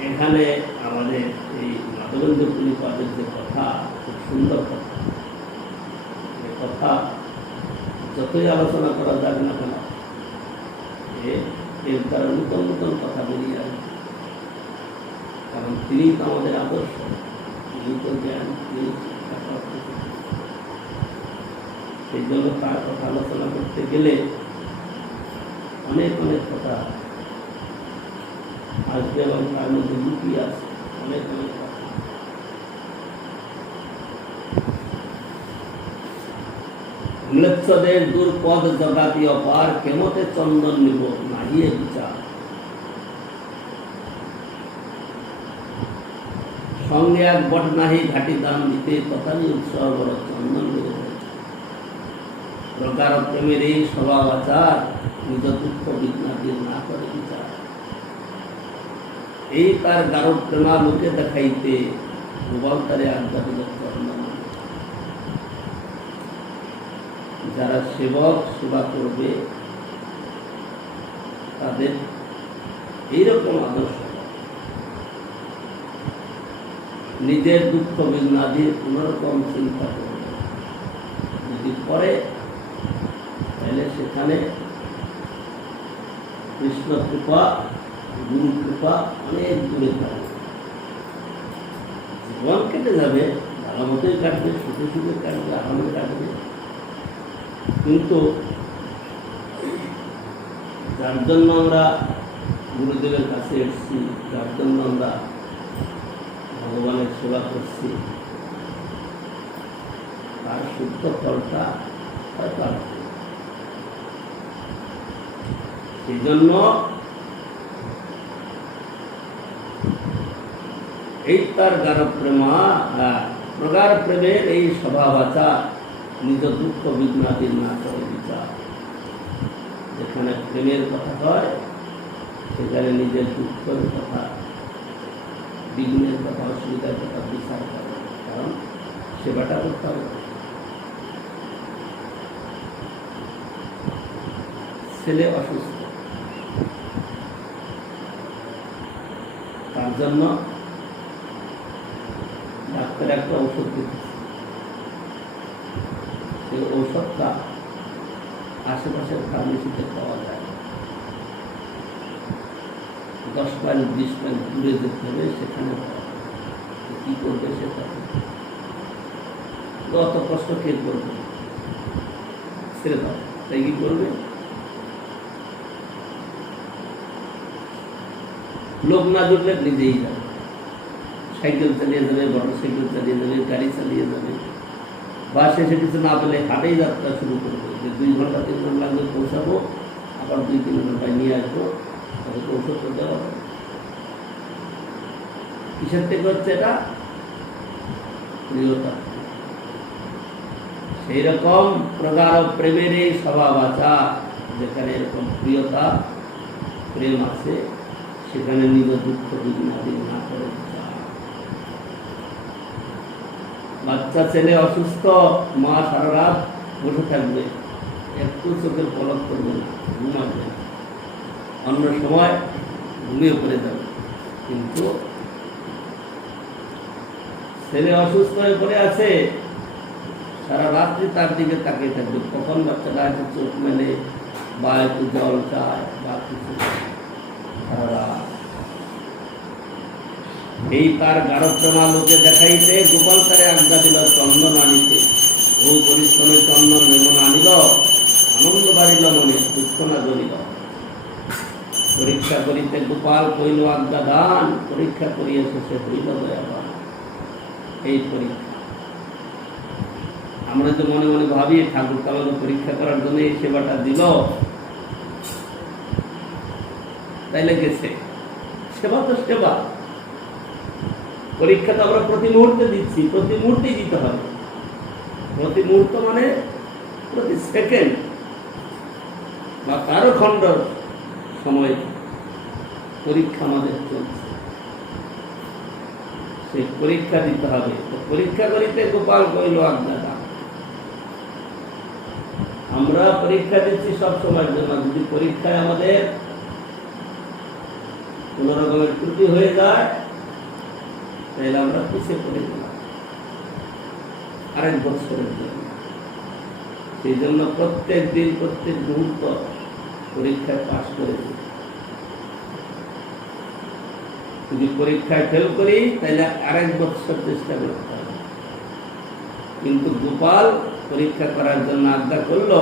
এখানে আমাদের এই মাধবেন্দ্র পুরী পাদের যে কথা, খুব সুন্দর কথা, এই কথা যতই আলোচনা করা যাবে না কেন, এর দ্বারা নূতন নূতন কথা বেরিয়ে আসবে। কারণ তিনি তো আমাদের আদর্শ, তিনি তো জ্ঞান, তিনি শিক্ষা প্রাপ্ত। সেই জন্য তার কথা আলোচনা করতে গেলে অনেক অনেক কথা আসবে এবং তার মধ্যে লুকিয়ে আছে অনেক অনেক কথা। মৃত্যদের দুর্পদ জগাতি অপার, কেমতে চন্দন নিব নাহিয়ে বিচার। সঙ্গে এক বট নাহি ঘাটি দাম দিতে, তথাপি উৎসব বড় চন্দন নিব। প্রকার প্রেমের এই স্বভাব আচার, নিজ দুঃখ বিঘ্নাতির না করে বিচার। এই তার গাঢ় প্রেমা লোকে দেখাইতে, গোপাল তারে আজ্ঞা দিল চন্দন। যারা সেবক সেবা করবে তাদের এইরকম আদর্শ, নিজের দুঃখ বিঘ্নাদির কোনোরকম চিন্তা করবে যদি করে, তাহলে সেখানে কৃষ্ণ কৃপা, গুরু কৃপা অনেক দূরে থাকবে। জীবন কেটে যাবে, ভালো মতোই কাটবে, সুখে সুখে কাটবে, আরামে কাটবে। কিন্তু যার জন্য আমরা গুরুদেবের কাছে এসেছি, যার জন্য আমরা ভগবানের সেবা করছি, তার শুদ্ধ ফলটা হয়তো আসবে। সেই জন্য এই তার গাঢ় প্রেমা, প্রগাঢ় প্রেমের এই স্বভাব আচার, নিজ দুঃখ বিঘ্নাতির না করে বিচার। যেখানে প্রেমের কথা হয় সেখানে নিজের দুঃখের কথা, বিঘ্নের কথা, অসুবিধার কথা বিচার করে, কারণ সেবাটা করতে হবে। ছেলে অসুস্থ, তার জন্য ডাক্তার একটা ঔষধ দিতেছে। সেই ঔষধটা আশেপাশের ফার্মেসিতে পাওয়া যায়, 10 মাইল 20 মাইল দূরে যেতে হবে, সেখানে কি করবে সেটা অত কষ্ট কে করবে, ছেড়ে দাও। তাই কি করবে, লোক না জুটলে নিজেই যাবে, সাইকেল চালিয়ে যাবে, মোটর সাইকেল চালিয়ে যাবে, গাড়ি চালিয়ে যাবে, বা শেষে কিছু না পেলে হাটেই যাত্রা শুরু করবে, যে 2 ঘন্টা 3 ঘন্টা লাগবে পৌঁছাবো, আবার 2-3 ঘন্টায় নিয়ে আসবো, তাদেরকে ওষুধ দেওয়া হবে। কিসের থেকে হচ্ছে এটা, প্রিয়তা। সেই রকম প্রগাঢ় প্রেমের এই স্বভাব আচার, যেখানে এরকম প্রিয়তা প্রেম আছে, সেখানে নিজ দুঃখ বিঘ্নাদি না করে। বাচ্চা ছেলে অসুস্থ, মা সারা রাত বসে থাকবে, একটু চোখের পলক করবে না, ঘুমাবে, অন্য সময় ঘুমিয়ে পড়ে যাবে। কিন্তু ছেলে অসুস্থ হয়ে পড়ে আছে, সারা রাত্রি তার দিকে তাকিয়ে থাকবে, কখন বাচ্চাটা একটু চোখ মেলে বা একটু জল চায় বা কিছু, সারা রাত। এই তার গাঢ়প্রমা লোকে দেখাইতে গোপাল তারে আজ্ঞা দিল চন্দন আনিতে। ও পরিশ্রমে চন্দন যেমন আনিল, আনন্দ বাড়িল মনে, দুঃখ না জ্বলিল। পরীক্ষা করিতে গোপাল কইল আজ্ঞা দান, পরীক্ষা করিয়া শেষে হইল দয়াবান। এই পরীক্ষা আমরা তো মনে মনে ভাবি ঠাকুর তো আমাকে পরীক্ষা করার জন্য এই সেবাটা দিল, তাইলে গেছে। সেবা তো সেবা, পরীক্ষা তো আমরা প্রতি মুহূর্তে দিচ্ছি, প্রতি মুহূর্তেই দিতে হবে। প্রতি মুহূর্ত মানে প্রতি সেকেন্ড বা কারো খণ্ড সময় পরীক্ষা আমাদের চলছে, সেই পরীক্ষা দিতে হবে। পরীক্ষা করিতে গোপাল কইল আজ্ঞা দান। আমরা পরীক্ষা দিচ্ছি সব সময়ের জন্য, যদি পরীক্ষায় আমাদের কোন রকমের ত্রুটি হয়ে যায় তাহলে আমরা পিছিয়ে পড়ে গেলাম আরেক বছরের জন্য। সেই জন্য প্রত্যেক দিন প্রত্যেক মুহূর্ত পরীক্ষায় পাশ করে দিই। যদি পরীক্ষায় ফেল করি তাহলে আরেক বছর চেষ্টা করতে হবে। কিন্তু গোপাল পরীক্ষা করার জন্য আজ্ঞা করলো,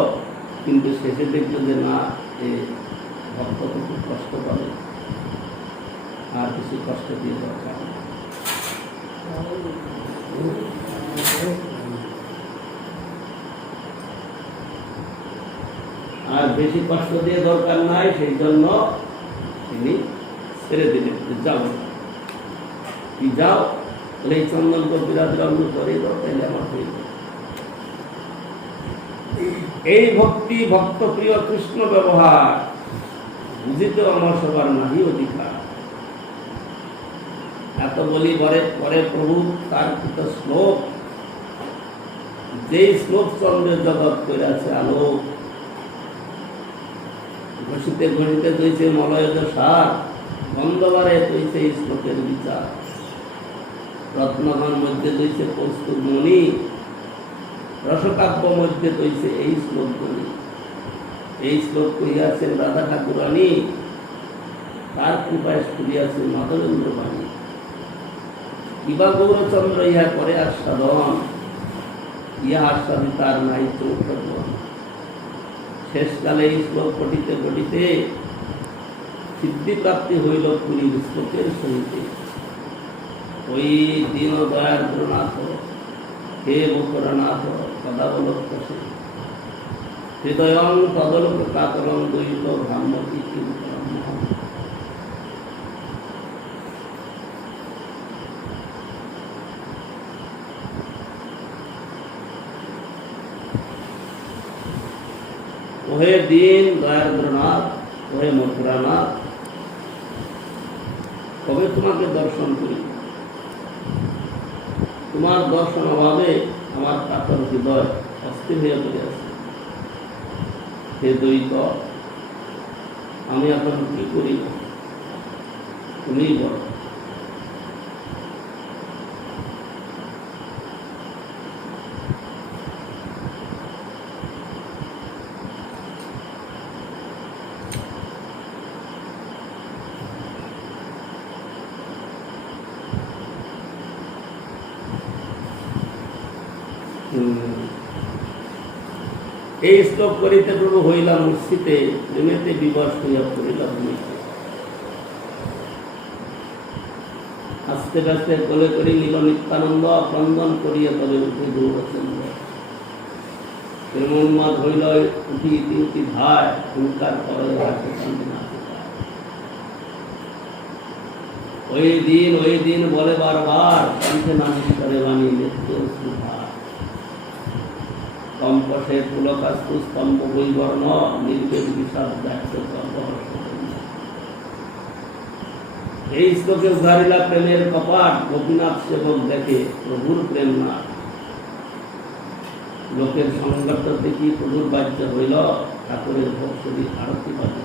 কিন্তু শেষে দেখলো যে না, ভক্ত তো খুব কষ্ট পাবে, আর কিছু কষ্ট দিয়ে দরকার। আর বেশি কষ্ট দিয়ে দরকার নাই, সেই জন্য তিনি ছেড়ে দিলেন, যাও কি যাও, এই চন্দন বিরাট রঙ্গ করে দাও, তাইলে আমার হয়ে যাবে। এই ভক্তি ভক্ত প্রিয় কৃষ্ণ ব্যবহার বুঝিতে আমার সবার নাহি অধিকার। এত বলি পরে প্রভু তার কৃত শ্লোক, যেই শ্লোক চন্দ্রের জগৎ করে আছে আলোক। ঘষিতে ঘষিতে তৈছে মলয়জ সার, গন্ধবারে তৈছে এই শ্লোকের বিচার। রত্নগণ মধ্যে তৈছে কৌস্তুভ মণি, রসকাব্য মধ্যে তৈছে এই শ্লোকগুলি। এই শ্লোক কহিয়াছেন রাধা ঠাকুরানী, তার কৃপায় স্ফুরিয়াছেন মাধবেন্দ্র বাণী। কিবা গৌরচন্দ্র ইহা করে আস্বাদন, ইহা আস্বাদি তার নাই চৌদ্বন। শেষকালে এই শ্লোক পঠিতে পঠিতে সিদ্ধি প্রাপ্তি হইল পুরীর শ্লোকের সহিতে। ওই দীন দয়ার্দ্রনাথ হে মুখরনাথ সদাবলক্ষসে, হৃদয়ং তদলোক কাতরং দৈত ভ্রাম্যতি কিঙ্করম। ওহে দীন দয়ার্দ্রনাথ, ওহে মথুরানাথ, কবে তোমাকে দর্শন করি? তোমার দর্শন অভাবে আমার কাতর হৃদয় অস্থির হয়ে পড়ে আছে। হে দ্বৈত, আমি এখন কি করি, তুমিই বলো। এই শ্লোক করিতে প্রভু হইলাম মূর্ছিতে, প্রেমেতে বিবশ হইয়া পড়িলাম ভূমিতে। আস্তে আস্তে কোলে করি নিল নিত্যানন্দ, ক্রন্দন করিয়া তবে উঠে গৌরচন্দ্র। প্রেমোন্মাদ হইল উঠি ইতি উঠি ধায়, হুঙ্কার করে হাসে কান্দে নাচে যায়। ওই দিন বলে বারবার, কণ্ঠে নামে করে বাণী নিত্য সুধার। কম্পসে পুলকাস্তু স্তম্ভ বৈবর্ণ, নির্বেদ বিষাদ ব্যক্ত সর্বহর্ষ। এই শ্লোকে উদ্ধারিলা প্রেমের কপাট, গোপীনাথ সেবক দেখে প্রভুর প্রেম না। লোকের সংঘর্ষ দেখি প্রভুর বাহ্য হইল, ঠাকুরের ভক্তি আরতি বাজে।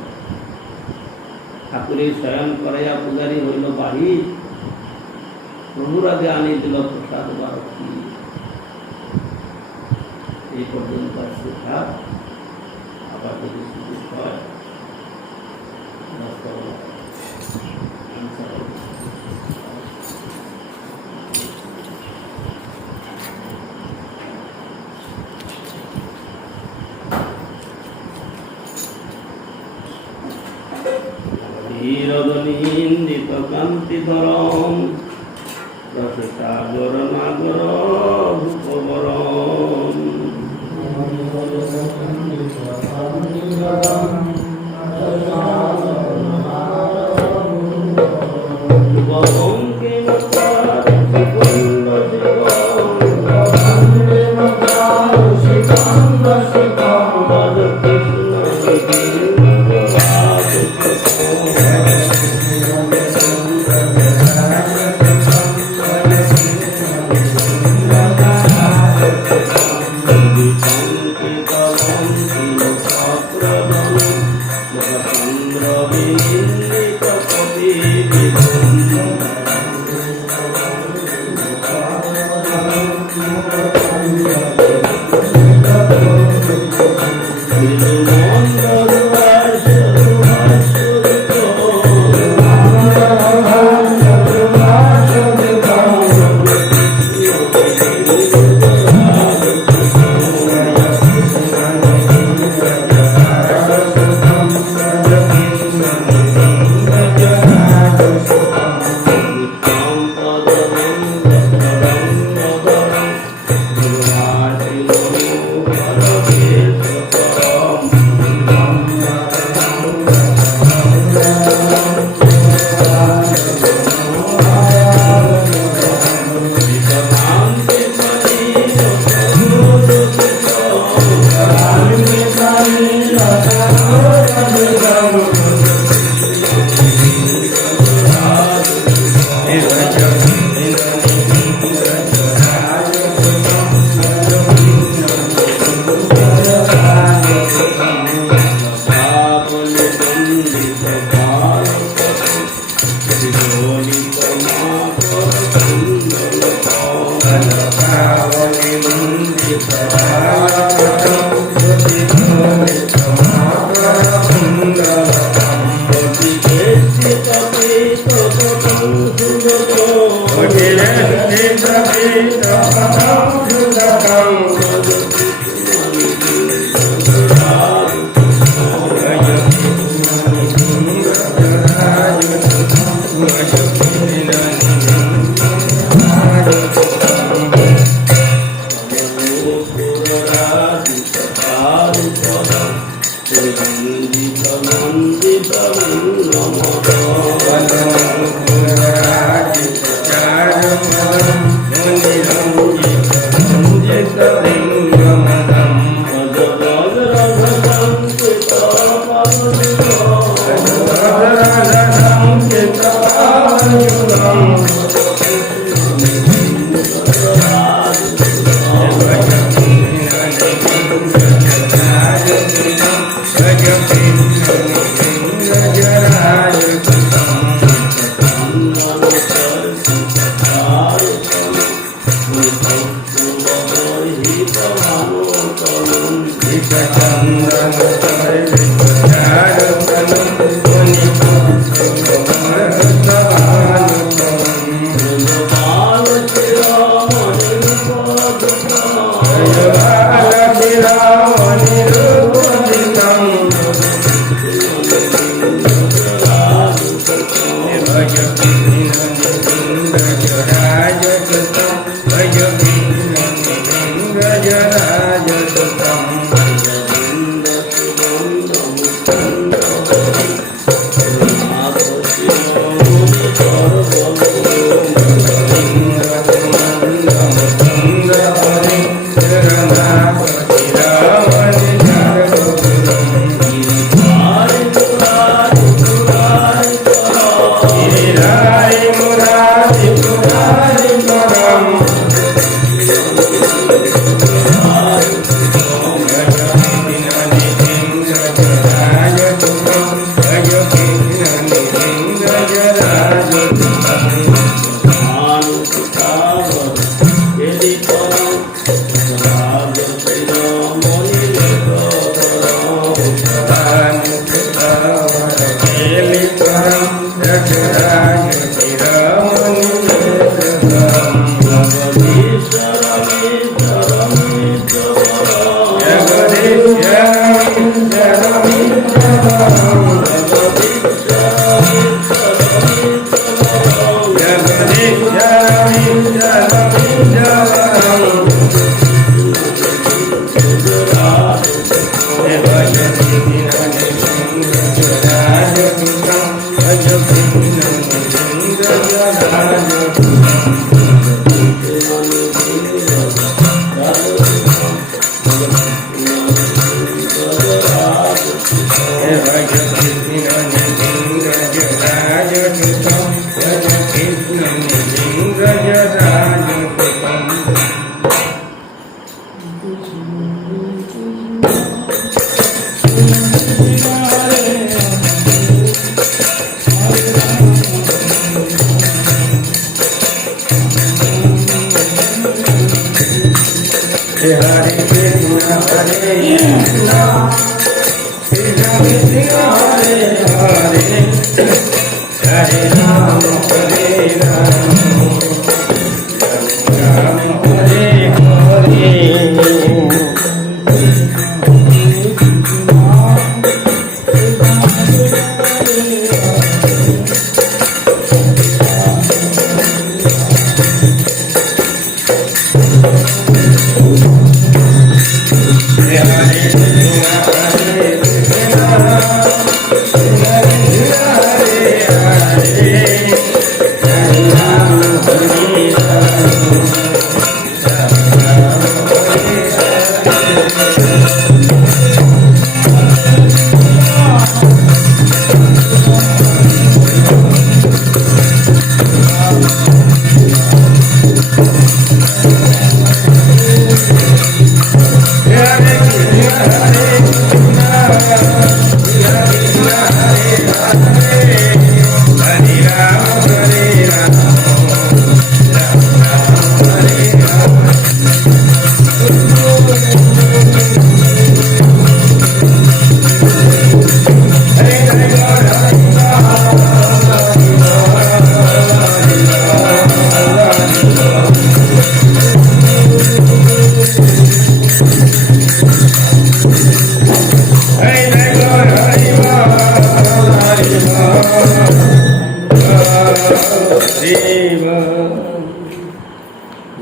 ঠাকুরের শয়ন করাইয়া পূজারী হইল বাড়ি, প্রভুর আগে আনি দিল প্রসাদ বারতি। এই পর্যন্ত শিক্ষা। আবার যদি সুযোগ হয় নিন্দিত কান্তিধরম রসসাগর নাগর ভূপবরম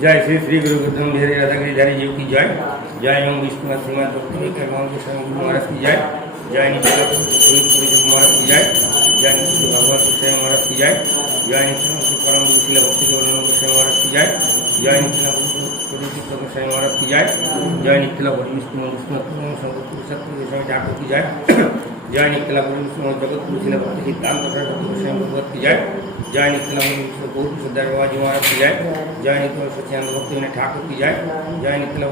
जय श्री श्री गुरु गोविंद बिहारी राधा गिरिधारी जीव की जय। जय ओम विष्णु श्रीमद भक्ति के स्वामी गुरु महाराज की जय। जय नित्य महाराज की जय। जय नित्य भगवत गोस्वामी महाराज की जय। जय नित्य परम गुरु शिल भक्ति गोस्वामी महाराज की जय। जय नित्य गोस्वामी महाराज की जय। जय नित्य विष्णु विष्णु सत्य ठाकुर की जय। जय नित्य विष्णु जगत गुरु शिल भक्ति सिद्धांत गोस्वामी भगवत की जय। जय नित्य गौर सुधर बाबाजी महाराज की जय। जय नित्य सत्यानंद भक्ति विनय ठाकुर की जय। जय नित्य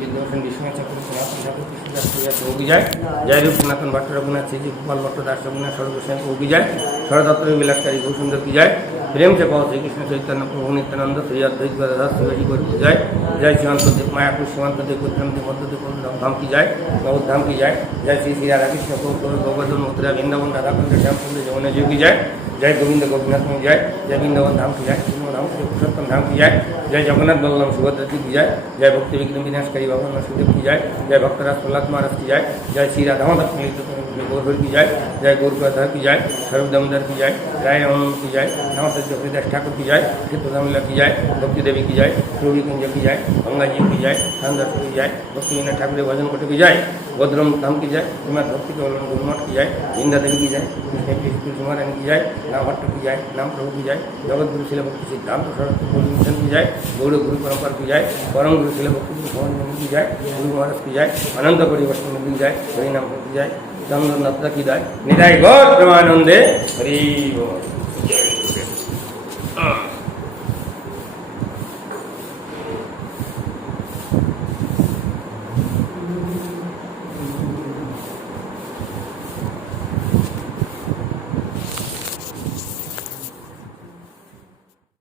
विद्रोषण विश्वनाथ ठाकुर सनातन ठाकुर कृष्णदास की जय। जय रूप सनातन भट्ट रघुनाथ श्री गोपाल भट्ट दास रघुनाथ सर्व गोस्वामी की जय। शरदत्त विलासकारी गौसुंदर की जय। प्रेम से कहो श्री कृष्ण चैतन्य प्रभु नित्यानंद श्री अद्वैत गदाधर शिवाजी गौर की जय। जय शिवांत देव मायापुर शिवांत देव उत्तम देव मध्य देव धाम की जय। गौर धाम की जय। जय श्री श्री राधा कृष्ण गोवर्धन मथुरा वृंदावन राधाकुंड श्यामकुंड जमुना जी की जय। जय गोविंद गोपीनाथ में जय। जय वृंदावन धाम की जय। धाम की पुरुषोत्तम धाम की जय। जय जगन्नाथ बलराम सुभद्रा जी की जय। जय भक्ति विघ्न विनाशकारी भगवान वासुदेव की जय। जय भक्तराज प्रहलाद महाराज की जय। जय श्री राधा गौर की जय। जय गौरधर की जय। सर्वदमोदर की जय। जय अमन की जय। नमस्ते हरिदास ठाकुर की जय। चित्तदामिला की जय। भक्ति देवी की जय। रूढ़ी कुंज की जय। गंगा जी की जय। खानदास की जय। भक्ति विनय ठाकुर भजन कोट की जय। गोद्रम धाम की जय। श्रीमद भक्ति के गुरुमठ की जय। इंदा देवी की जय। कुमारानी की जय। नाम भट्ट की जय। नाम प्रभु की जय। जगत गुरु शिल भक्ति सिद्धांत सरस्वती मिशन की जय। गौड़ गुरु परंपरा की जय। परम गुरु शिल भक्ति भवन की जय। गुरु महाराज की जय। अनंत परिवर्तन की जय। हरिनाम की जय। चंद्र नत्ता की जय। निदाय गौर प्रेमानंदे हरि बोल।